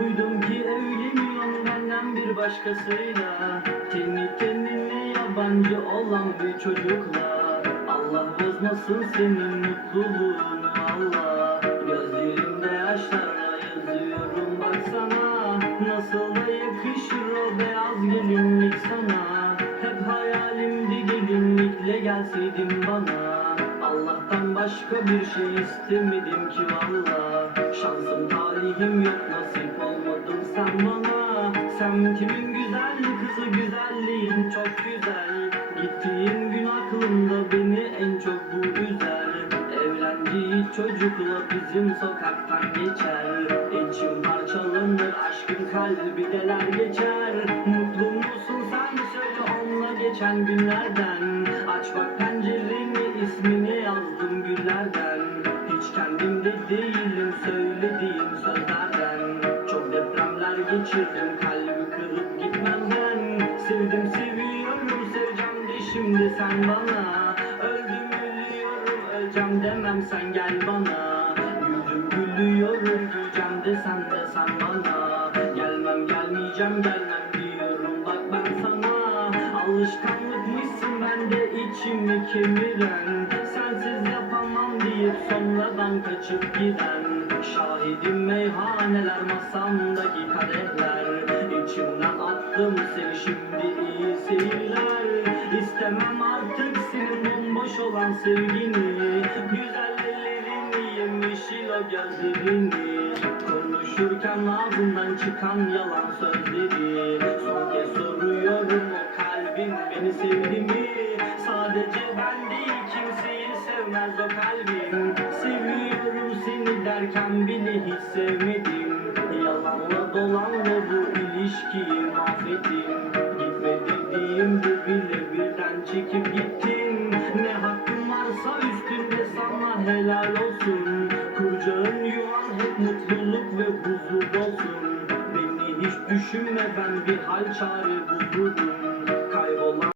Duydum ki evleniyorsun benden bir başkasıyla. Kendi kendine yabancı olan bir çocukla. Allah bozmasın senin mutluluğunu Allah. Gözlerimde yaşlarla yazıyorum baksana Nasıl da yakışır o beyaz gelinlik sana. Hep hayalimdi gelinlikle gelseydin bana. Allah'tan başka bir şey istemedim ki valla. Şansım talihim yok Semtimin güzel kızı güzelliğin çok güzel. Gittiğin gün aklımda beni en çok bu üzer Evlendiği çocukla bizim sokaktan geçer. İçim parçalanır aşkın kalbi deler geçer. Mutlu musun sen? Söyle onunla geçen günlerden. Aç bak pencereni ismini yazdım güllerden. Hiç kendimde değilim söylediğim sözlerden. Çok depremler geçirdim kalbi şimdi sen bana Öldüm ölüyorum öleceğim demem sen gel bana. Güldüm gülüyorum güleceğim de sen de sen bana. Gelmem gelmeyeceğim gelmem diyorum bak ben sana. Alışkanlıkmışsın bende içimi kemiren Sensiz yapamam deyip sonradan kaçıp giden. Şahidim meyhaneler masamdaki bomboş olan sevgini Güzel ellerini yemişil gözlerini Konuşurken ağzından çıkan yalan sözleri. Son kez soruyorum o kalbin beni sevdi mi? Sadece ben değil kimseyi sevmez o kalbim Seviyorum seni derken bile hiç sevmedim. Yalanla dolanla bu ilişkiyi mahvettim hiç düşünme ben bir hal çare bulurum